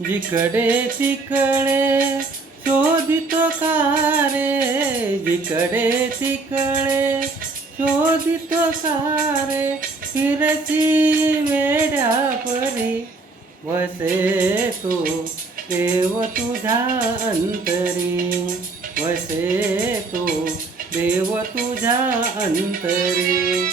जिकडे तिकडे शोधितो का रे, जिकडे तिकडे शोधितो का रे, फिरती वेड्या परी वसे तो देव तुझ्या अंतरी, वसे तो देव तुझ्या अंतरी.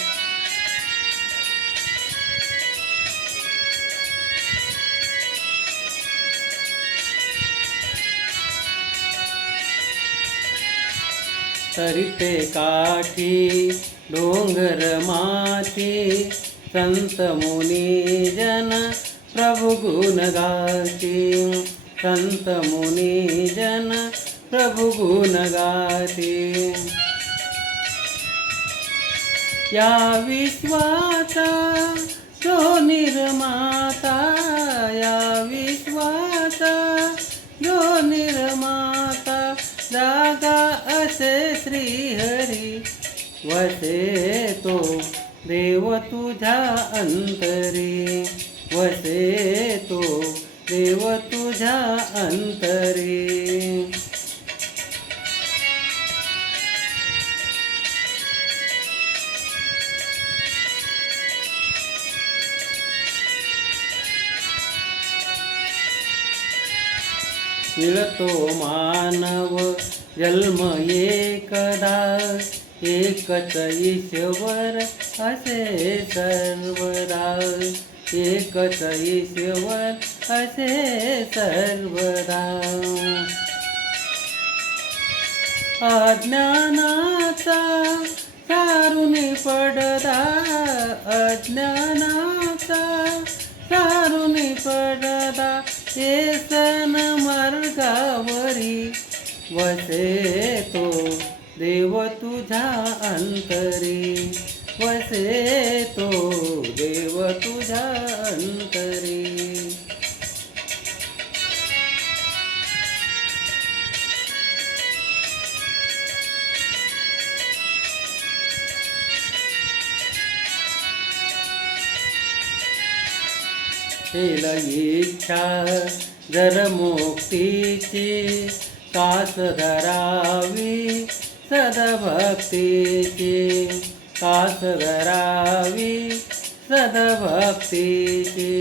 तरिते काठी डोंगर माती, संत मुनी जन प्रभु गुण गाती, संत मुनी जन प्रभु गुण गाती. या विश्वाचा तो निर्माता, या विश्वाचा जो निर्माता, जागा असे श्रीहरी वसे तो देव तुझ्या अंतरी, वसे तो देव तुझ्या अंतरी. मिळतो मानव जन्म एकदा, एकच ईश्वर असे सर्वदा, एकच ईश्वर असे सर्वदा. अज्ञानाचा तारुणी पडदा, अज्ञानाचा तारुणी पडदा, येसन मार्गावरी वसे तो देव तुझ्या अंतरी, वसे तो देव तुझ्या अंतरी. केल इच्छा जर मुक्तीची, कास धरावी सदभक्तीची, कास धरावी सदभक्तीची.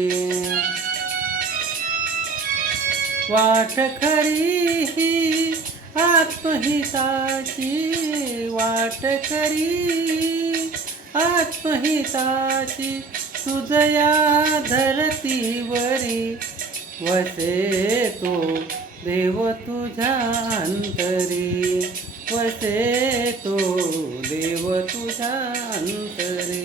वाट खरी ही आत्महिताची, वाट खरी आत्महिताची, तुझया धरतीवरी वसे तो देव तुझ्या अंतरी, वसे तो देव तुझ्या अंतरी.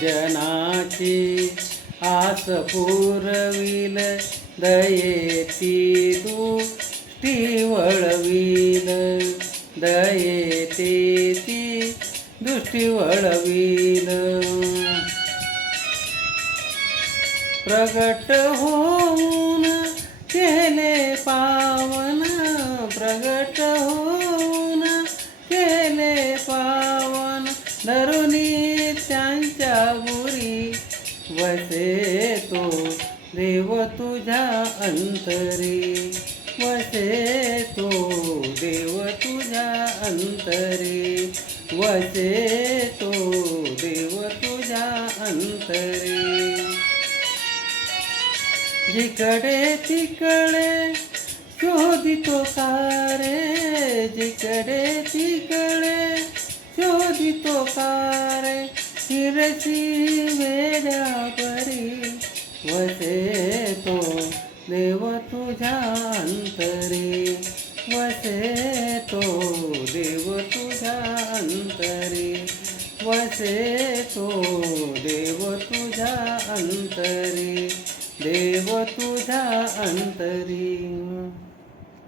जनाची आस पुरविल, दयेती दृष्टी वळविल, दयेती ती दृष्टी वळविल. प्रगट होऊन केले पावन, प्रगट होऊन केले पावन, धरुणी त्यांच्या गुरी वसे तो देव तुझ्या अंतरी, वसे तो देव तुझ्या अंतरी, वसे तो देव तुझ्या अंतरी. जिकडे तिकडे शोधितो का रे, जिकडे तिकडे शोधितो का रे, फिरती वेड्या परी वसे तो देव तुझ्या अंतरी, वसे तो देव तुझ्या अंतरी, वसे तो देव तुझ्या अंतरी, देव तुझ्या अंतरी.